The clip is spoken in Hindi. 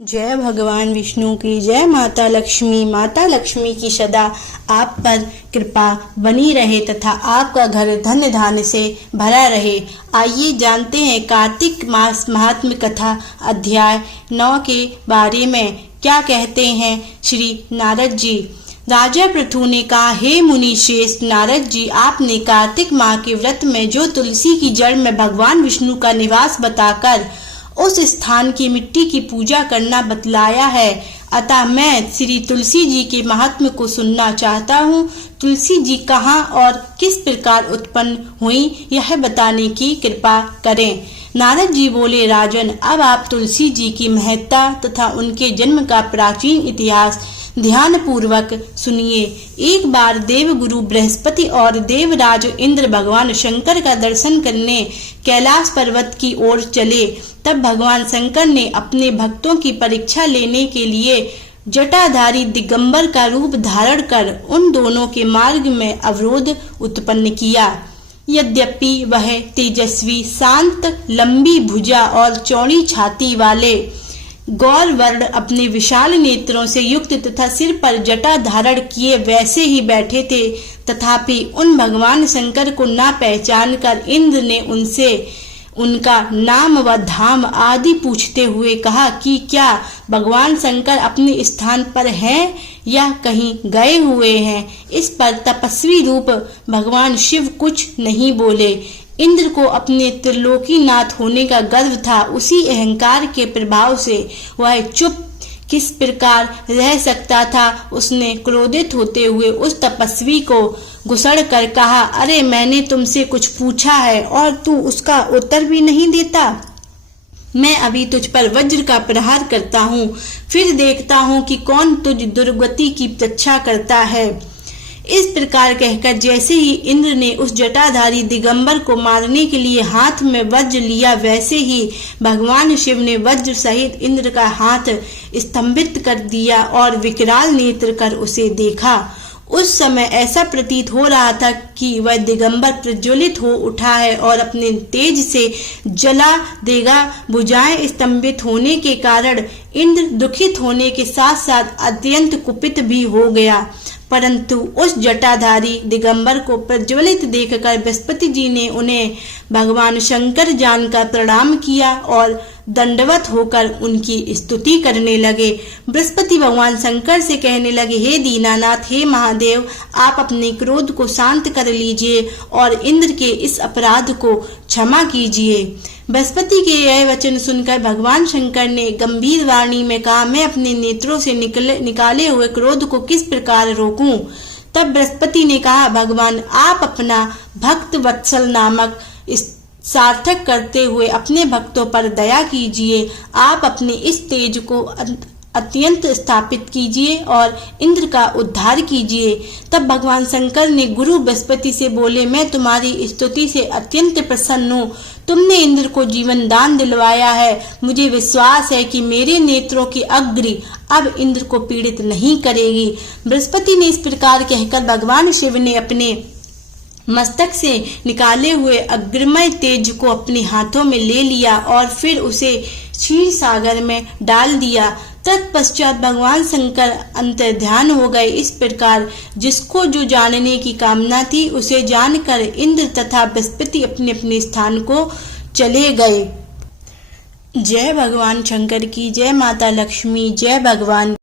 जय भगवान विष्णु की जय। माता लक्ष्मी की सदा आप पर कृपा बनी रहे तथा आपका घर धन धान्य से भरा रहे। आइए जानते हैं कार्तिक मास महात्म्य कथा अध्याय 9 के बारे में क्या कहते हैं श्री नारद जी। राजा पृथु ने कहा, हे मुनि श्रेष्ठ नारद जी, आपने कार्तिक माह के व्रत में जो तुलसी की जड़ में भगवान विष्णु का निवास बताकर उस स्थान की मिट्टी की पूजा करना बतलाया है, अतः मैं श्री तुलसी जी के महात्म्य को सुनना चाहता हूँ। तुलसी जी कहाँ और किस प्रकार उत्पन्न हुई, यह बताने की कृपा करें। नारद जी बोले, राजन, अब आप तुलसी जी की महत्ता तथा उनके जन्म का प्राचीन इतिहास ध्यान पूर्वक सुनिए। एक बार देवगुरु बृहस्पति और देवराज इंद्र भगवान शंकर का दर्शन करने कैलाश पर्वत की ओर चले। तब भगवान शंकर ने अपने भक्तों की परीक्षा लेने के लिए जटाधारी दिगंबर का रूप धारण कर उन दोनों के मार्ग में अवरोध उत्पन्न किया। यद्यपि वह तेजस्वी, शांत, लंबी भुजा और चौड़ी छाती वाले गौर वर्ण अपने विशाल नेत्रों से युक्त तथा सिर पर जटा धारण किए वैसे ही बैठे थे, तथापि उन भगवान शंकर को न पहचान कर इंद्र ने उनसे उनका नाम व धाम आदि पूछते हुए कहा कि क्या भगवान शंकर अपने स्थान पर हैं या कहीं गए हुए हैं। इस पर तपस्वी रूप भगवान शिव कुछ नहीं बोले। इंद्र को अपने त्रिलोकीनाथ होने का गर्व था। उसी अहंकार के प्रभाव से वह चुप किस प्रकार रह सकता था। उसने क्रोधित होते हुए उस तपस्वी को घुसड़ कर कहा, अरे मैंने तुमसे कुछ पूछा है और तू उसका उत्तर भी नहीं देता। मैं अभी तुझ पर वज्र का प्रहार करता हूँ, फिर देखता हूँ कि कौन तुझ दुर्गति की प्रतीक्षा करता है। इस प्रकार कहकर जैसे ही इंद्र ने उस जटाधारी दिगंबर को मारने के लिए हाथ में वज्र लिया, वैसे ही भगवान शिव ने वज्र सहित इंद्र का हाथ स्तंभित कर दिया और विकराल नेत्र कर उसे देखा। उस समय ऐसा प्रतीत हो रहा था कि वह दिगंबर प्रज्वलित हो उठा है और अपने तेज से जला देगा। भुजाएं स्तंभित होने के कारण इंद्र दुखित होने के साथ साथ अत्यंत कुपित भी हो गया, परंतु उस जटाधारी दिगंबर को प्रज्वलित देखकर बृहस्पति जी ने उन्हें भगवान शंकर जानकर प्रणाम किया और दंडवत होकर उनकी स्तुति करने लगे। बृहस्पति भगवान शंकर से कहने लगे, हे दीनानाथ, हे महादेव, आप अपने क्रोध को शांत कर लीजिए और इंद्र के इस अपराध को क्षमा कीजिए। बृहस्पति के यह वचन सुनकर भगवान शंकर ने गंभीर वाणी में कहा, मैं अपने नेत्रों से निकाले हुए क्रोध को किस प्रकार रोकूं। तब बृहस्पति ने कहा, भगवान, आप अपना भक्त वत्सल नामक सार्थक करते हुए अपने भक्तों पर दया कीजिए। आप अपने इस तेज को अत्यंत स्थापित कीजिए और इंद्र का उद्धार कीजिए। तब भगवान शंकर ने गुरु बृहस्पति से बोले, मैं तुम्हारी स्तुति से अत्यंत प्रसन्न हूँ। तुमने इंद्र को जीवन दान दिलवाया है। मुझे विश्वास है कि मेरे नेत्रों की अग्नि अब इंद्र को पीड़ित नहीं करेगी। बृहस्पति ने इस प्रकार कहकर भगवान शिव ने अपने मस्तक से निकाले हुए अग्निमय तेज को अपने हाथों में ले लिया और फिर उसे क्षीर सागर में डाल दिया। तत्पश्चात भगवान शंकर अंतर्ध्यान हो गए। इस प्रकार जिसको जो जानने की कामना थी उसे जानकर इंद्र तथा बृहस्पति अपने अपने स्थान को चले गए। जय भगवान शंकर की जय। माता लक्ष्मी, जय भगवान।